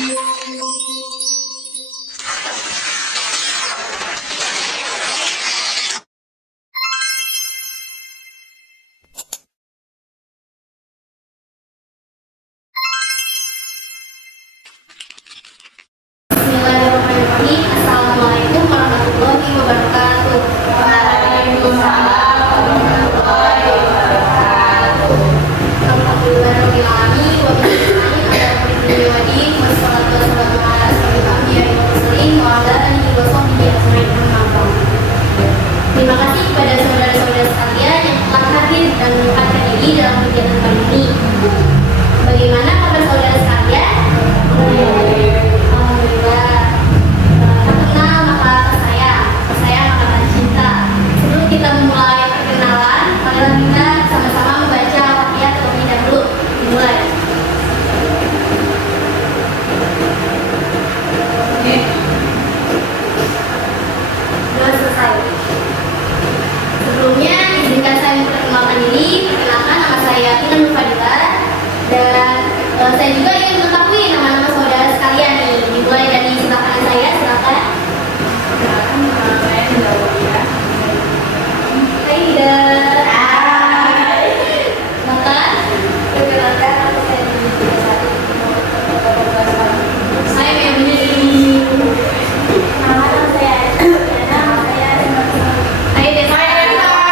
Bismillahirrahmanirrahim. Assalamualaikum warahmatullahi wabarakatuh. Waalaikumsalam warahmatullahi wabarakatuh. Alhamdulillahirabbil alamin wa bihi nasta'in ala kulli wadin wassalatu wassalamu ala asyrofil anbiya'i wal mursalin wa ala alihi wa sahbihi ajma'in. Terima kasih kepada saudara-saudara sekalian yang telah hadir dan menyempatkan diri dalam kegiatan kali ini. Bagaimana kabar saudara sekalian? Alhamdulillah. Tak kenal maka tak sayang, maka tak cinta. Sebelum kita memulai perkenalan, marilah kita sama-sama membaca Al-Fatihah terlebih dahulu. Dimulai. Sudah selesai. Sebelumnya izinkan saya memperkenalkan diri. Perkenalkan, nama saya Ina Nur Fadilah dan saya juga ingin mengetahui nama-nama saudara sekalian nih. Dimulai dari sebelah kanan saya, silakan. Nama saya Nida Wadia. Hai Nida. Hai. Makan. Perkenalkan, nama saya Nida. Saya Memi. Nama saya Nama saya Hai Desa. Hai Dea.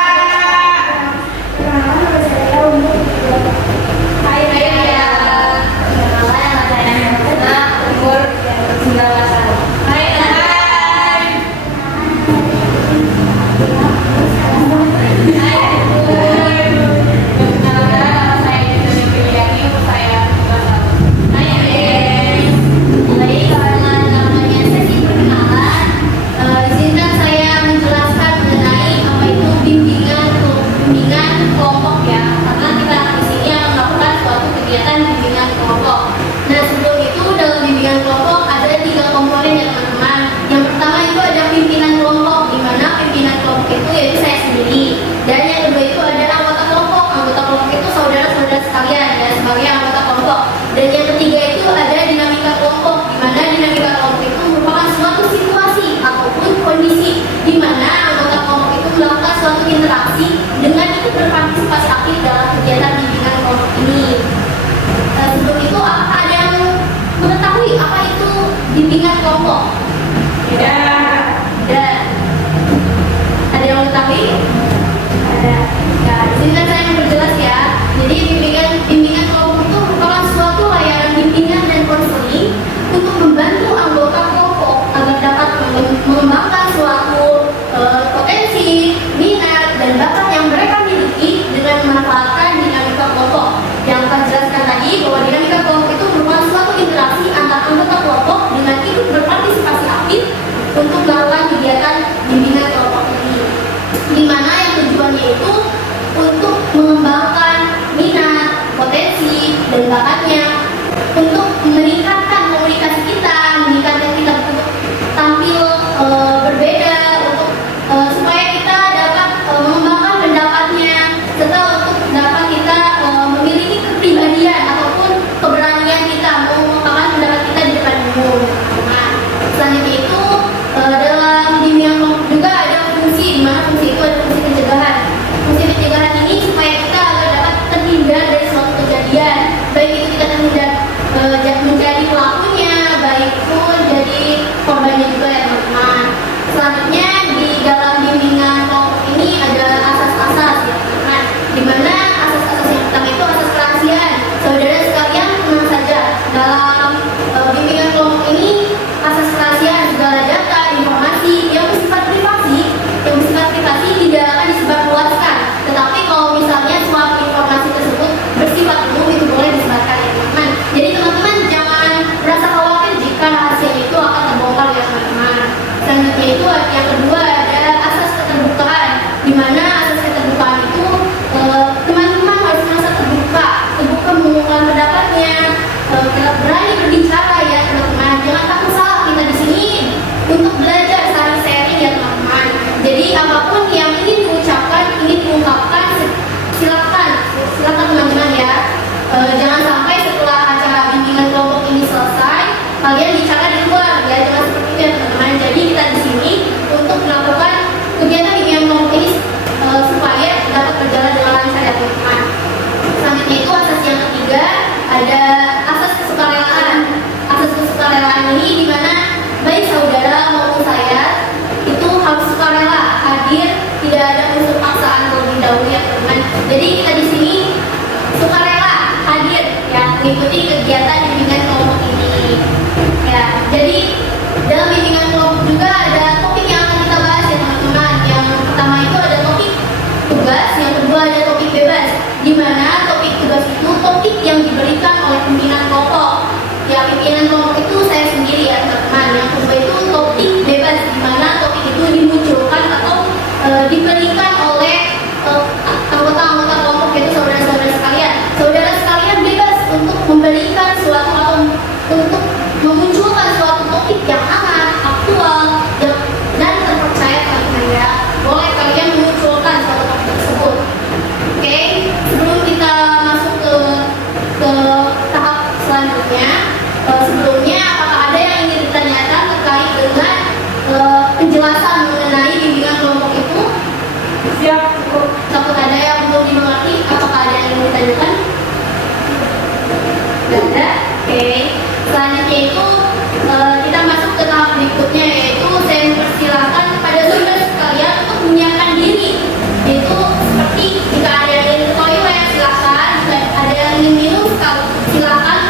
Berpartisipasi aktif dalam kegiatan bimbingan kelompok ini. Sebelum itu, apakah ada yang mengetahui apa itu bimbingan kelompok? Tidak. Ada yang mengetahui? Ada. Ya, izinkan saya memperjelas ya. Jadi bimbingan kelompok itu merupakan suatu layanan bimbingan dan konseling untuk membantu anggota kelompok agar dapat mengembangkan suatu potensi, minat, dan bakat yang mereka dengan memanfaatkan dinamika kelompok. Yang akan jelaskan tadi bahwa dinamika kelompok itu merupakan suatu interaksi antar anggota kelompok dengan ikut berpartisipasi aktif untuk melakukan kegiatan bimbingan kelompok ini. Di mana yang tujuannya itu untuk mengembangkan minat, potensi, dan bakatnya, untuk meningkatkan komunikasi kita, meningkatkan kita untuk tampil berbeda, untuk supaya kita dapat mengembangkan pendapatnya, serta untuk dapat kita memiliki kepribadian ataupun keberanian kita mengungkapkan pendapat kita di depan umum. Nah, selanjutnya itu dalam bimbingan kelompok juga ada fungsi, di mana fungsi itu ada fungsi pencegahan. Fungsi pencegahan ini supaya kita agar dapat terhindar dari suatu kejadian, baik itu kita terhindar menjadi pelakunya, baik pun jadi korbannya juga ya teman-teman. Selanjutnya di dalam bimbingan kelompok ini ada asas-asas ya teman-teman, di mana asas-asas yang pertama itu asas kerahasiaan. Saudara sekalian tenang saja, dalam bimbingan kelompok ini asas kerahasiaan segala data, informasi yang bersifat privasi tidak akan disebarluaskan. Tetapi kalau misalnya suatu informasi tersebut bersifat umum itu boleh disebarkan ya teman-teman. Jadi teman-teman jangan merasa khawatir jika rahasia itu akan terbongkar ya teman-teman. Selanjutnya itu yang kedua ada asas keterbukaan, di mana asas keterbukaan itu teman-teman harus merasa terbuka mengungkapkan pendapatnya, kita berani berbicara ya teman-teman. Jangan takut salah, kita di sini untuk belajar, saling sharing ya teman-teman. Jadi apapun yang ingin diucapkan, ingin diungkapkan, silakan teman-teman ya. Jangan sampai setelah acara bimbingan kelompok ini selesai, mengikuti kegiatan bimbingan kelompok ini. Ya, jadi dalam bimbingan kelompok juga ada topik yang akan kita bahas ya teman-teman. Yang pertama itu ada topik tugas, yang kedua ada topik bebas, di mana topik tugas itu topik yang diberikan oleh pimpinan kelompok. Ya, pimpinan kelompok itu saya sendiri ya teman-teman. Yang kedua itu topik bebas, di mana topik itu dimunculkan atau diberikan oleh anggota-anggota kelompok, yaitu saudara-saudara sekalian. Saudara sekalian bebas untuk memberikan suatu atau untuk memunculkan suatu topik yang hangat, aktual, dan terpercaya teman-teman ya. Boleh kalian memunculkan suatu topik tersebut. Oke, sebelum kita masuk ke tahap selanjutnya, sebelumnya apakah ada yang ingin ditanyakan terkait dengan penjelasan mengenai bimbingan kelompok itu? Siap. Takut ada yang belum dimengerti, apakah ada yang ingin ditanyakan? Tidak ada? Oke. Selanjutnya itu kita masuk ke tahap berikutnya, yaitu saya mempersilahkan kepada saudara sekalian untuk menyiapkan diri. Yaitu seperti jika ada yang ingin ke toilet, silakan. Jika ada yang ingin minum, silakan.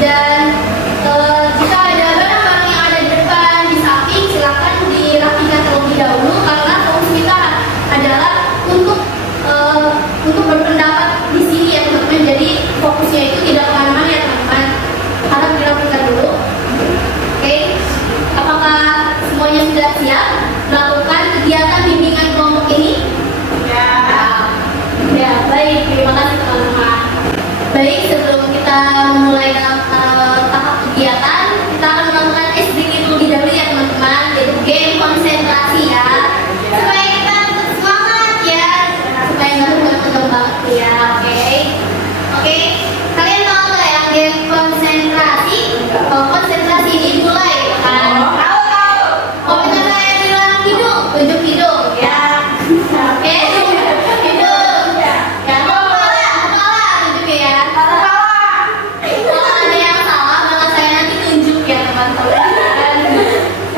Dan jika ada barang-barang yang ada di depan, di samping, silakan dirapikan terlebih dahulu, karena fokus kita adalah untuk berpendapat di sini ya teman-teman. Jadi fokusnya itu tidak kemana-mana ya teman-teman. Harap dirapikan dulu. Oke, apakah semuanya sudah siap melakukan kegiatan bimbingan kelompok ini? Ya. Ya, baik. Terima kasih teman-teman. Baik, sebelum kita memulai tahap kegiatan, kita akan melakukan sedikit terlebih dahulu ya teman-teman, yaitu game konsentrasi ya. Supaya kita tetap semangat ya, supaya nggak tegang banget ya. Oke. Kalian tahu nggak ya game konsentrasi? Konsentrasi ini dimulai kan? Tahu. Oh, benar saya bilang hidung, tunjuk hidung ya. Oke, hidung. Ya, kepala tunjuk ya. Kalau ada yang salah, malah saya nanti tunjuk ya teman-teman.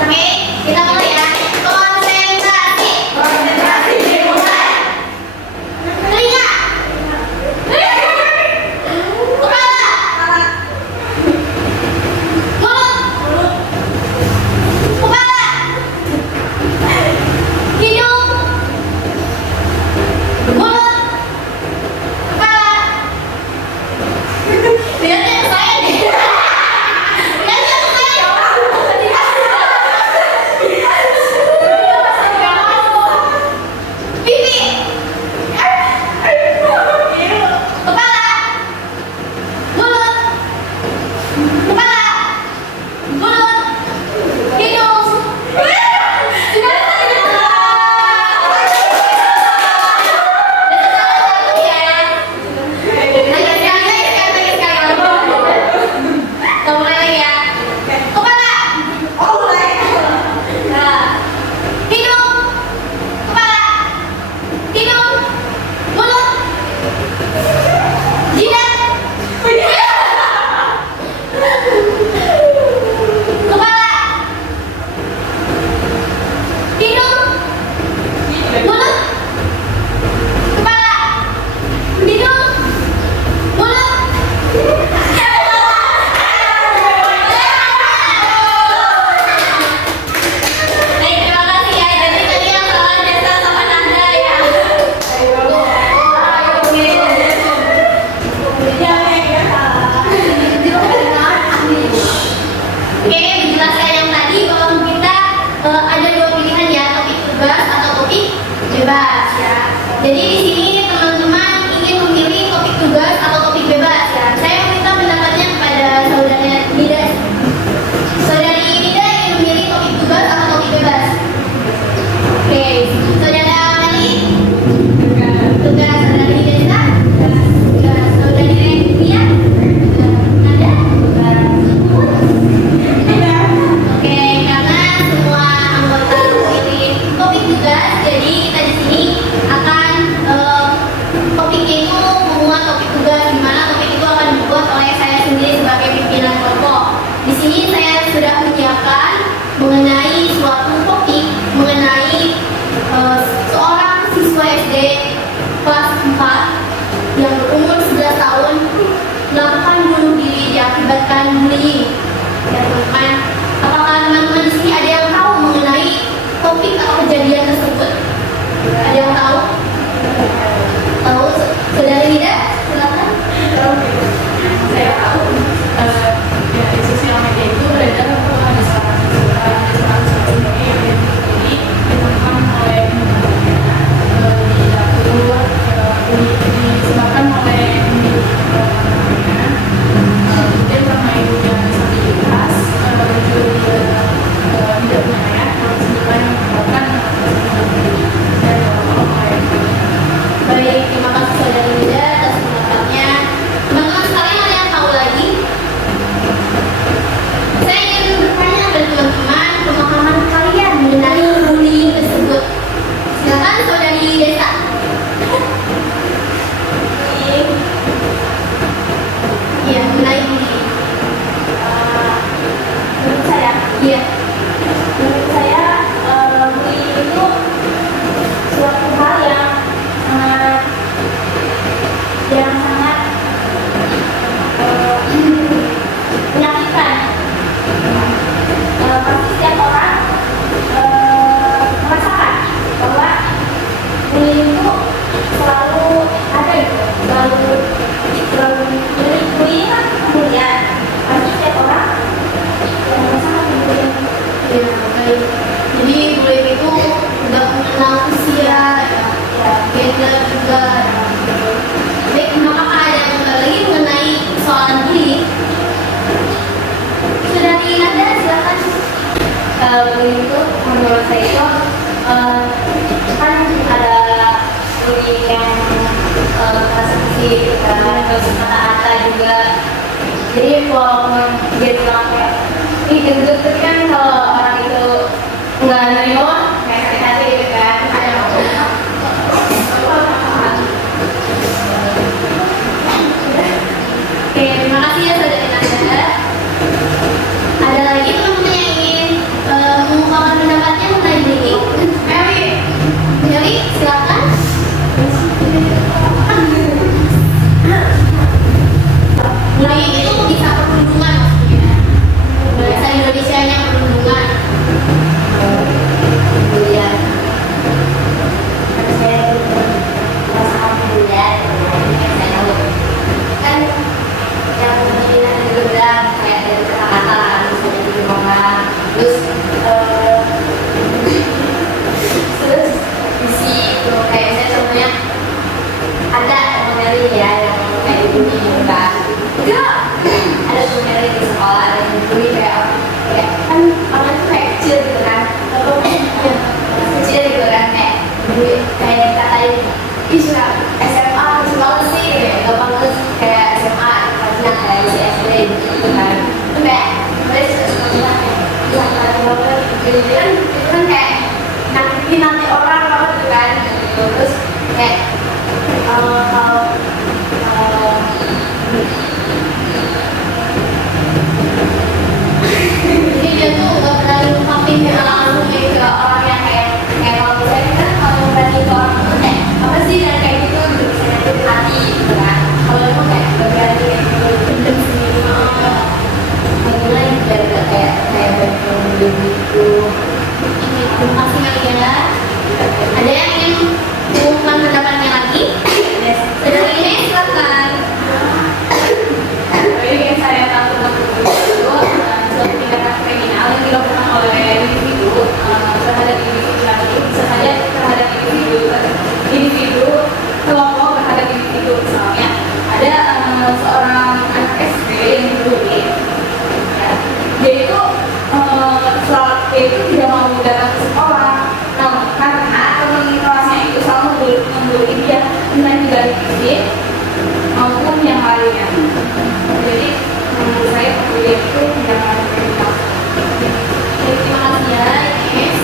Oke, kita mulai ya. Konsentrasi. Konsentrasi dimulai. Telinga. Kepala. Mulut. Kepala. Hidung. Mulut. Kepala. Lihatnya ke saya deh. Lihatnya ke saya. Pipi. Kepala. Mulut. Kepala. Mulut. Hidung. Terima kasih ya. Jadi tadi yang salah Desa sama Nanda ya. Oke, menjelaskan yang tadi bahwa kita ada dua pilihan ya, topik tugas atau topik bebas ya. Jadi di sini teman-teman ingin memilih topik tugas atau topik bebas ya. Saya meminta pendapatnya kepada saudara Nida. Saudari Nida ingin memilih topik tugas atau topik bebas? Oke, saudara Mali? Tugas. Saudari Desa? Tugas. Saudari Renia? Nanda? Oke, karena semua anggota memilih topik tugas, jadi kita di sini akan Iya, mengenai bully. Menurut saya, Iya. menurut saya bullying itu suatu hal yang sangat menyakitkan. Pasti setiap orang merasakan bahwa bullying itu selalu ada gitu, selalu bullying kan kemudian pasti setiap orang yang merasakan bullying. Ya, baik. Jadi bullying itu nggak mengenal usia, ya, gender juga. Baik, apakah ada yang lagi mengenai soalan bullying? Sudah ada, silakan. Bullying itu menurut saya itu kan ada bullying yang kekerasan fisik, terus kata-kata juga. Jadi walaupun dia bilang kayak ih gendut, tapi kan kalau orang itu nggak nerima kayak sakit hati gitu kan. Oke, terima kasih ya saudara Nanda. Ada lagi teman-teman yang ingin mengungkapkan pendapatnya mengenai bullying? Mary, silakan. Bullying itu bisa perundungan maksudnya. Bahasa Indonesianya perundungan. Kemudian saya merasakan kemudian saya tahu kan yang mungkin juga bilang kayak dari kata-kata terus ada di rumah terus isi itu kayak saya contohnya ada teman Meli ya yang kayak begini gitu kan enggak ada teman Meli di sekolah ada yang begini kayak kan orang itu kayak kecil gitu kan atau kecil gitu kan kayak dikatain ih sudah SMA kecil banget sih kayak gak banget kayak SMA kelasnya kayak si SD gitu kan itu kayak mereka suka bilang kayak banget gitu kan itu kan kayak nanti orang banget gitu kan gitu. Terus kayak kalau Jadi dia tuh nggak berani ngungkapin langsung ya ke orang yang kayak kalau misalnya kan kalau berani ke orang tuh kayak apa sih dan kayak gitu bisa nyakitin hati gitu kan. Kalau emang kayak nggak berani kayak gitu pendem sendiri. menilai biar gak kayak berpendam gitu. Terima kasih Melia. Ada yang ingin mengumumkan pendapatnya lagi? Sudah ini silakan. Jadi yang saya tahu tentang bullying itu suatu tindakan kriminal yang dilakukan oleh individu terhadap individu lagi bisa saja terhadap individu kelompok terhadap individu. Misalnya ada seorang anak SD yang dibully ya. Dia itu tidak mau datang ke sekolah karena teman kelasnya itu selalu membuli dia entah dari fisik maupun yang lainnya. Jadi menurut saya bullying itu tidak ada kriminal. Terima kasih ya Ines.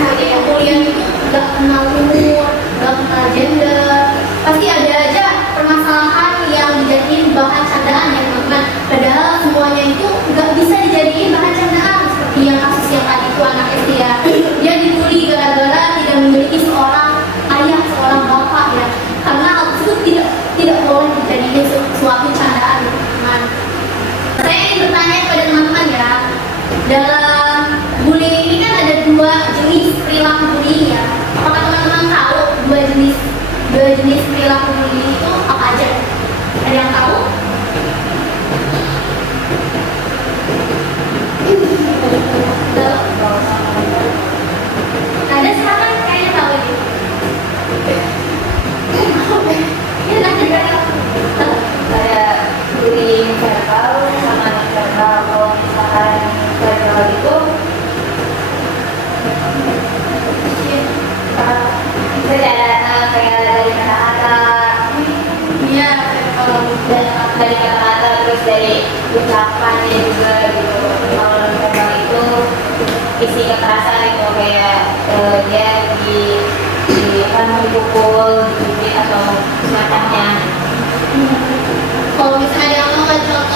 Jadi bullying itu nggak kenal umur, nggak kenal gender. Pasti ada aja permasalahan yang dijadiin bahan candaan ya teman-teman. Padahal semuanya itu nggak bisa dijadiin bahan candaan. Seperti yang kasus yang tadi itu anak SD ya. Dia dibully gara-gara tidak memiliki seorang ayah, seorang bapak ya. Karena hal tersebut tidak boleh dijadiin suatu candaan teman-teman. Saya ingin bertanya kepada teman-teman ya. Dalam bullying ini kan ada dua jenis perilaku bullying ya. Apakah teman-teman tahu dua jenis perilaku bullying itu apa aja? Ada yang tahu? Ada siapa yang kayaknya tahu ini? Ya nanti tahu. Ada bullying verbal sama verbal. Kalau misalkan verbal itu tidak ada kayak dari kata-kata Iya, kalau dari kata-kata terus dari ucapannya juga gitu. Kalau verbal itu isi kekerasan itu kayak dia kan dipukul, digigit atau semacamnya. kalau misalnya ada yang mau nggak contoh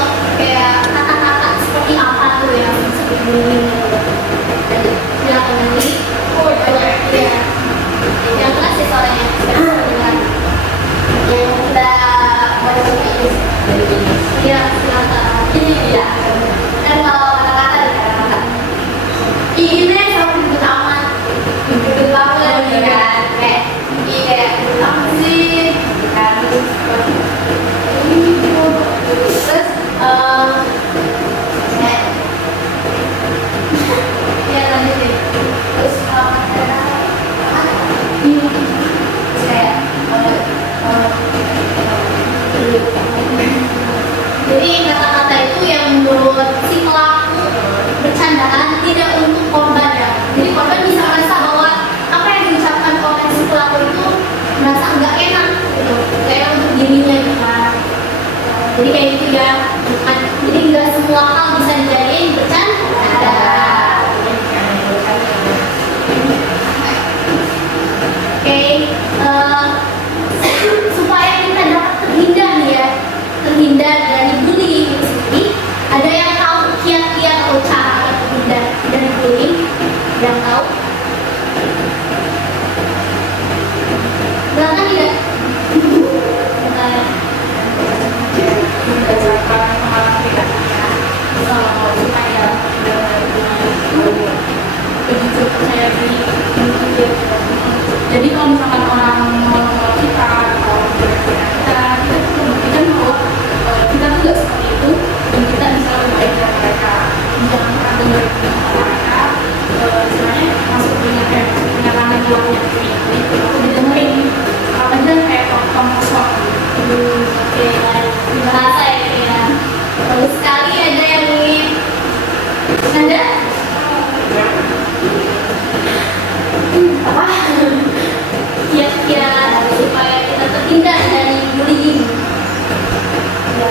Ini dia. Dan kalau kata-kata di kata-kata. Ini sama ribet amat. Ribet banget ya kan. Kayak apa sih? Kan terus ya lanjut deh. Terus kayak Jadi kata-kata itu yang menurut si pelaku bercandaan tidak untuk korban ya. Jadi korban bisa merasa bahwa apa yang diucapkan oleh si pelaku itu merasa nggak enak gitu. Kayak untuk dirinya gitu kan. Jadi kayak gitu ya. Bukan, jadi nggak semua hal bisa dijadiin bercanda. Oke, supaya kita dapat terhindar nih ya, terhindar dari bullying itu sendiri. Ada yang tahu kiat-kiat atau cara terhindar dari bullying? Yang tahu? Silakan tidak? Berdasarkan pengalaman pribadinya, supaya begitu percaya diri. Jadi kalau misalkan orang ngomong kita atau kita tuh membuktikan bahwa kita tuh nggak seperti itu dan kita bisa lebih baik dari mereka. Jangan pernah dengerin kata mereka. Sebenarnya masuk dengan penyarangan luarnya ini, aku didengerin. Kalau aja kayak kamu kosong. Oke, baik. Terima kasih ya. Bagus sekali ada yang ingin. Ada? Apa? Kiat-kiat supaya kita terhindar dari bullying. Ya,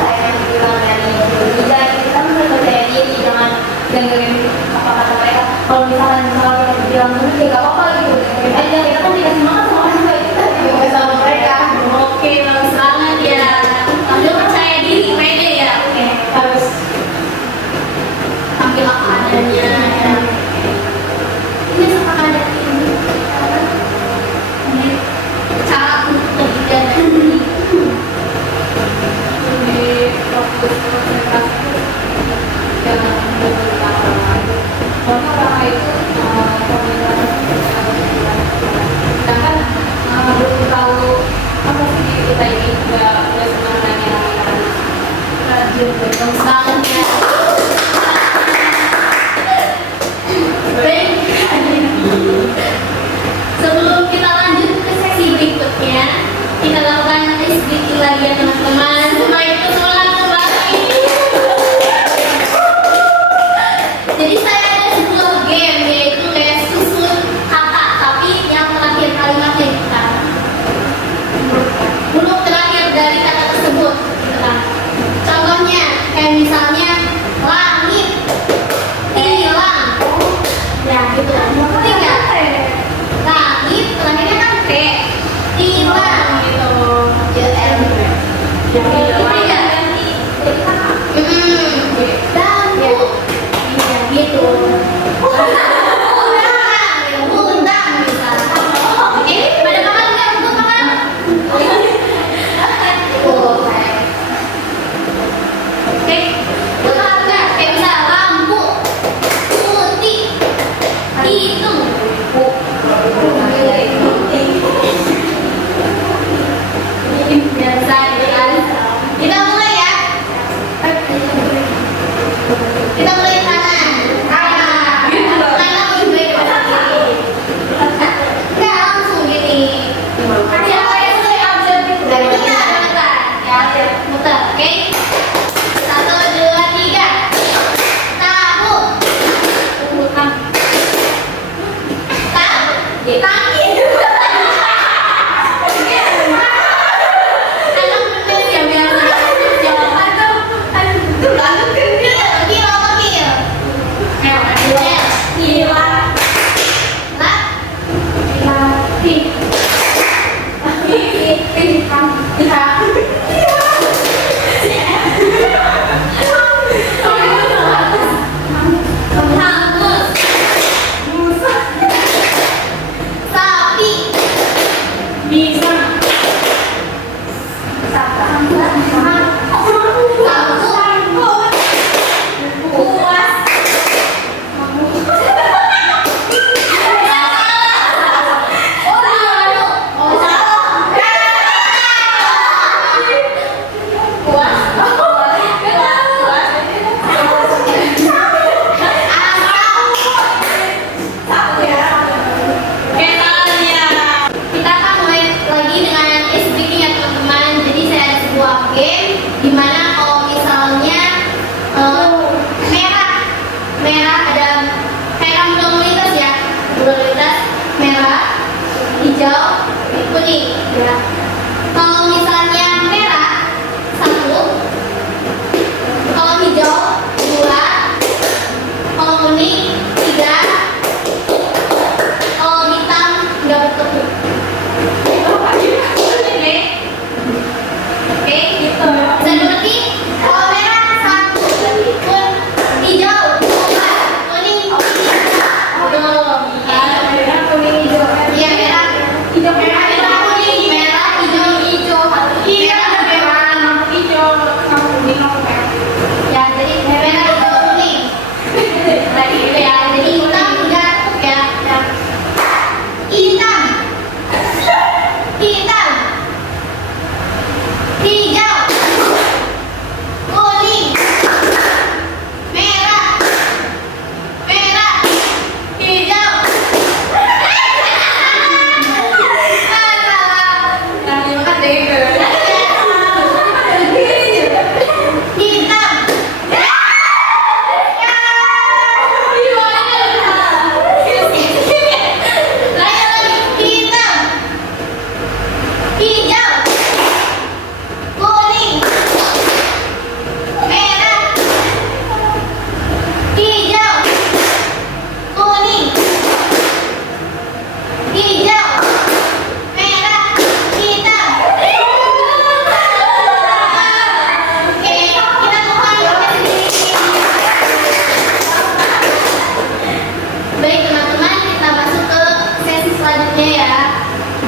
saya yang bilang dari juga kita harus percaya diri, jangan dengerin apa kata mereka. Kalau misalkan kita bilang ya gak apa-apa gitu, dengerin aja. Kita kan dikasih makan sama orang juga, kita juga sama mereka. Oke, bagus banget ya. Tampil percaya diri, pede ya. Oke, harus tampil apa adanya ya. Ini apa ada ini? Ini cara untuk terhindar dari bullying. Lebih fokus konsentrasi jangan mendengarkan orang lain. Karena orang lain itu sedangkan belum tahu apa sih kita ini nggak sebenarnya Rajin, bagus banget ya. Baik. Sebelum kita lanjut ke sesi berikutnya, kita lakukan tes breathing lagi ya teman-teman. Supaya kita semangat kembali. Jadi saya ada sebuah game yaitu les susun kata, tapi yang terakhir kalimatnya kita. Huruf terakhir dari kata tersebut. Gitu kan. Contohnya kayak misalnya langit, hilang. Ya gitu. Ngerti nggak? Langit terakhirnya kan T, hilang gitu.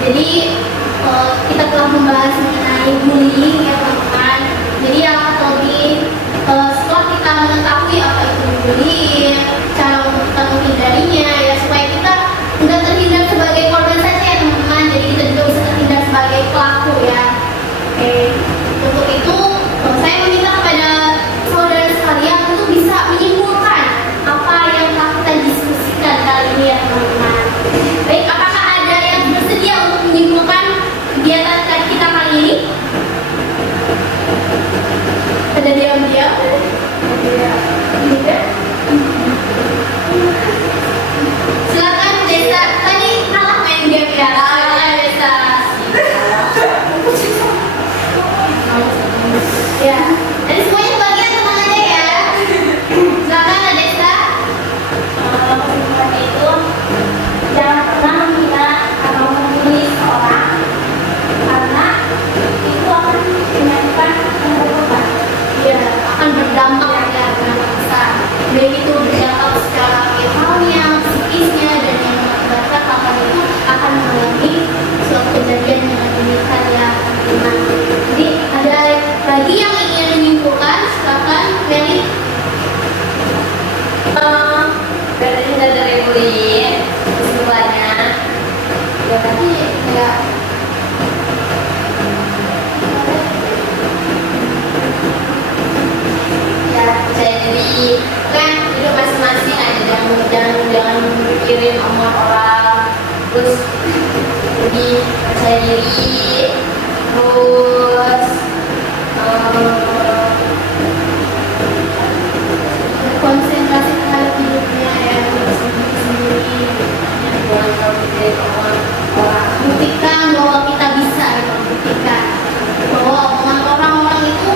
Jadi kita telah membahas mengenai bullying ya teman-teman. Jadi yang lebih setelah kita mengetahui apa itu bullying, cara untuk kita menghindarinya ya supaya kita tidak terhindar sebagai korban saja ya teman-teman. Jadi kita juga bisa terhindar sebagai pelaku ya. Oke, untuk itu saya meminta kepada saudara sekalian untuk bisa menyimpulkan apa yang telah kita diskusikan kali ini ya teman-teman. Baik, apakah ada yang bersedia untuk menyimpulkan kegiatan kita kali ini? Ada diam-diam? Tidak. Silakan Desa. Tadi kalah main game ya. Silakan Desa. Ya. Dan semuanya bagian tenang aja ya. Silakan Desa. Kesimpulan itu jangan pernah menghina atau membuli seorang karena itu akan menyebabkan keburukan. Ya, akan berdampak ya dengan besar. Baik itu berdampak secara mentalnya, psikisnya, dan yang mengakibatkan hal itu akan mengalami suatu kejadian yang menyedihkan ya teman-teman. Jadi ada lagi yang ingin menyimpulkan, silakan Mary. Berarti dari bullying kesimpulannya Ya tadi ya ya percaya diri kan hidup masing-masing aja, jangan mikirin omongan orang, terus lebih percaya diri, terus konsentrasi terhadap hidupnya ya sendiri. jangan terlalu mikirin omongan orang. Buktikan bahwa kita bisa ya, buktikan bahwa omongan orang-orang itu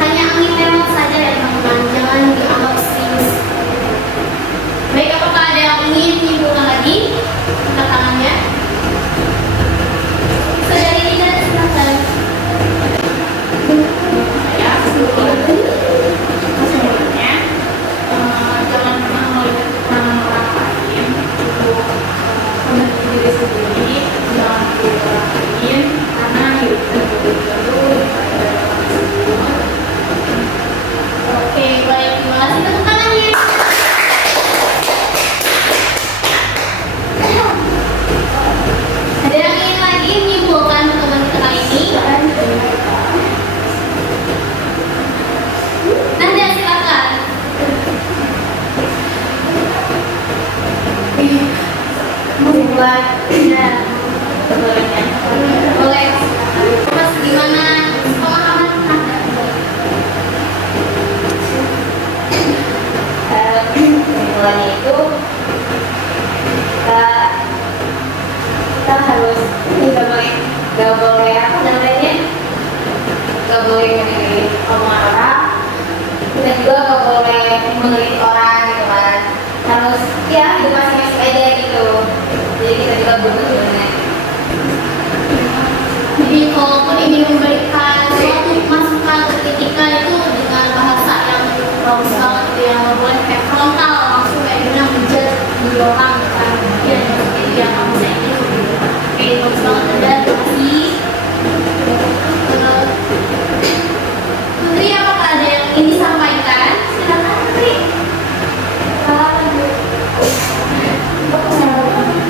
hanya angin lewat saja ya teman-teman, jangan dianggap serius. Baik, apakah ada yang ingin menyimpulkan lagi? Angkat tangannya. Saudari Ida, silakan. Ya, kesimpulannya jangan pernah melihat orang lain untuk membenci diri sendiri, jangan melihat orang lain karena hidup kita dulu daripada orang semua. Oke, baik, terima kasih tepuk tangannya. Ada yang ingin lagi menyimpulkan pertemuan kita kali ini? Nanda, silakan. Kesimpulan Ya, kesimpulannya boleh. Mas, gimana pemahaman Anda? kesimpulannya itu kita harus nggak boleh apa namanya, nggak boleh mendengarin omongan orang, kita juga nggak boleh mengelit orang gitu kan, harus ya hidup masing-masing aja gitu, jadi kita juga butuh sebenarnya. Jadi kalaupun ingin memberikan suatu masukan atau kritikan itu dengan bahasa yang bagus banget ya, nggak boleh kayak frontal langsung kayak gini menjudge di orang kan ya seperti itu yang kamu saya ini oke, bagus banget Anda, terima kasih. Putri, apakah ada yang ingin disampaikan? Silakan Putri.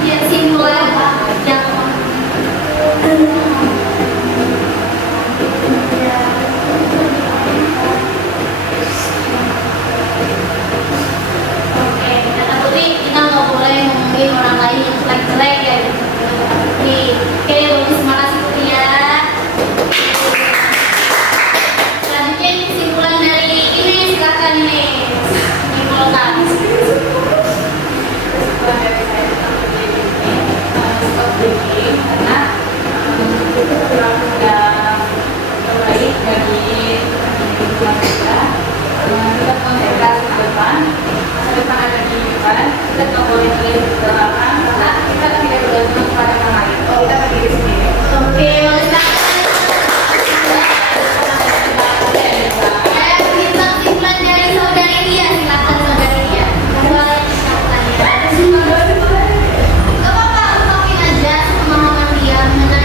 Ya, simpulan yang oke, kata Putri, kita nggak boleh ngomongin orang lain yang jelek-jelek ya gitu. Oke, bagus, terima kasih Putri ya. Selanjutnya kesimpulan dari ini, silakan ini menyimpulkan. Kesimpulan dari saya tentang bullying ini, stop bullying karena itu perilaku yang terbaik bagi lingkungan kita. Kita konsentrasi ke depan, masa depan ada di depan, kita nggak boleh melihat ke belakang karena kita tidak bergantung pada orang lain. Oh, kita berdiri sendiri. Oke, bagus banget. Minta kesimpulan dari saudari Ria, silakan saudari Ria. Boleh silakan ya. Gak apa-apa, ungkapin aja pemahaman Ria mengenai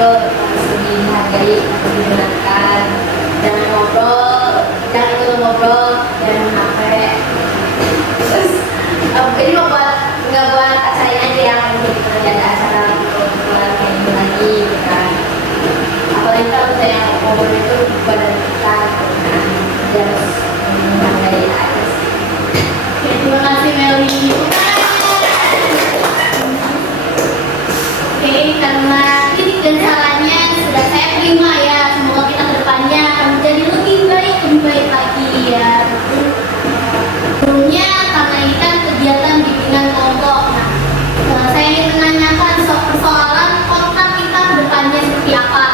itu harus dihargai atau didengarkan. Jangan ngobrol, jangan itu ngobrol, jangan HP. Terus ini nggak buat acaranya aja yang kita ada acara untuk kayak ini lagi, gitu kan. Apalagi kalau misalnya ngobrol itu badan kita, nah, dia harus menghargai aja sih. Oke, terima kasih Meli. Oke, karena kritik dan sarannya sudah saya terima ya. Semoga kita kedepannya akan menjadi lebih baik lagi ya. Sebelumnya karena ini kan kegiatan bimbingan kelompok. Nah, saya ingin menanyakan persoalan kontak kita kedepannya seperti apa.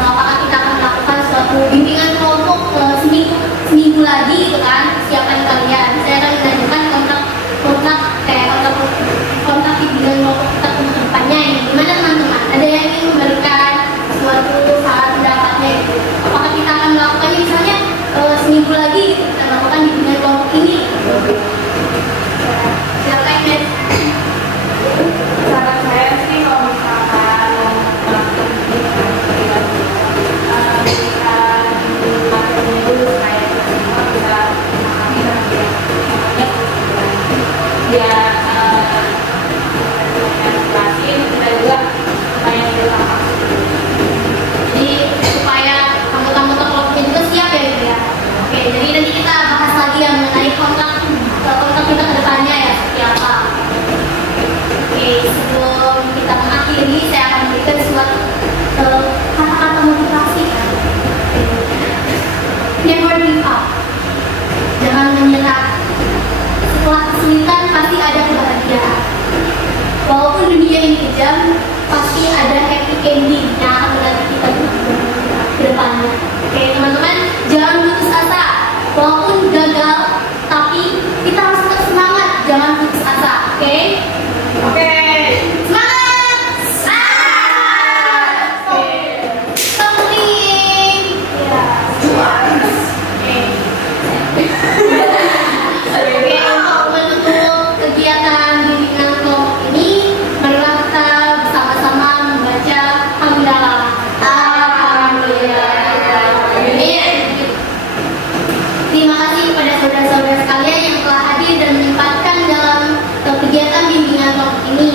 Apakah kita akan melakukan suatu bimbingan kelompok seminggu lagi gitu kan? Siapkan kalian. Saya akan menanyakan kontak bimbingan kelompok kita untuk kedepannya ini. Gimana teman-teman? Ada yang ingin memberikan suatu saran pendapatnya gitu? Apakah kita akan melakukannya misalnya seminggu lagi gitu, kita melakukan bimbingan kelompok ini? Silakan Nes. Saran saya sih kalau misalkan melakukan berikan materi dulu supaya kita semua bisa memahami dan biar jelasin kita juga supaya kita paham. Jadi supaya anggota-anggota kelompoknya juga siap ya gitu ya. Oke, jadi nanti kita bahas lagi yang mengenai kontak kita ke depannya ya seperti apa. Oke, sebelum kita mengakhiri saya akan memberikan suatu kata-kata motivasi ya. Never give up. Jangan menyerah. Setelah kesulitan pasti ada kebahagiaan. Walaupun dunia ini kejam, pasti ada happy ending yang akan menanti kita ke depannya. Oke teman-teman, jangan putus asa. Walaupun gagal, tapi kita harus tetap semangat. Jangan putus asa, oke? Oke. Semangat! Semangat! Oke. Something. Ya. Oke, untuk menutup kegiatan bimbingan kelompok ini, marilah kita bersama-sama membaca hamdalah. Alhamdulillah. Terima kasih kepada saudara-saudara sekalian yang telah hadir dan menyempatkan dalam kegiatan bimbingan kelompok ini.